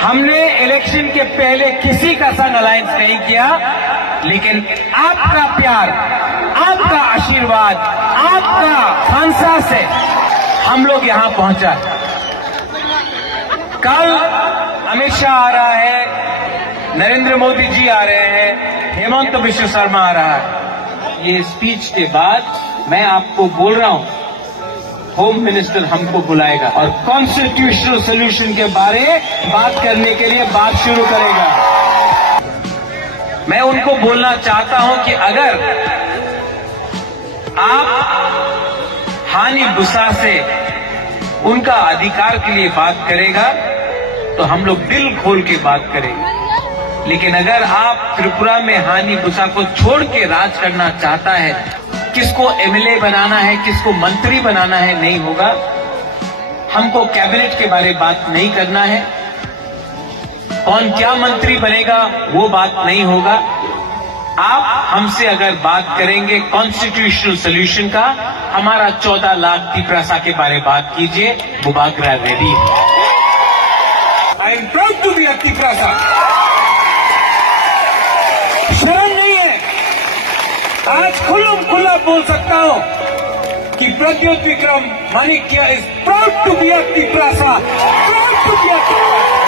हमने इलेक्शन के पहले किसी का संग अलायंस नहीं किया, लेकिन आपका प्यार, आपका आशीर्वाद, आपका खानसा से हम लोग यहां पहुंचा। कल अमित शाह आ रहा है, नरेंद्र मोदी जी आ रहे हैं, हेमंत बिश्व शर्मा आ रहा है। ये स्पीच के बाद मैं आपको बोल रहा हूं, होम मिनिस्टर हमको बुलाएगा और कॉन्स्टिट्यूशनल सोल्यूशन के बारे बात करने के लिए बात शुरू करेगा। मैं उनको बोलना चाहता हूं कि अगर आप हानि बुसा से उनका अधिकार के लिए बात करेगा तो हम लोग दिल खोल के बात करेंगे, लेकिन अगर आप त्रिपुरा में हानि बुसा को छोड़ के राज करना चाहता है, किसको एमएलए बनाना है, किसको मंत्री बनाना है, नहीं होगा। हमको कैबिनेट के बारे में बात नहीं करना है, कौन क्या मंत्री बनेगा वो बात नहीं होगा। आप हमसे अगर बात करेंगे कॉन्स्टिट्यूशनल सोल्यूशन का, हमारा 14 लाख तिपरासा के बारे में बात कीजिए, मुबाकरा रेडी है। I am proud to be a Tiprasa. शर्म नहीं है, आज खुला बोल सकता हूं कि Pradyot Vikram Manikya is proud to be a Tiprasa, proud to be a Tiprasa.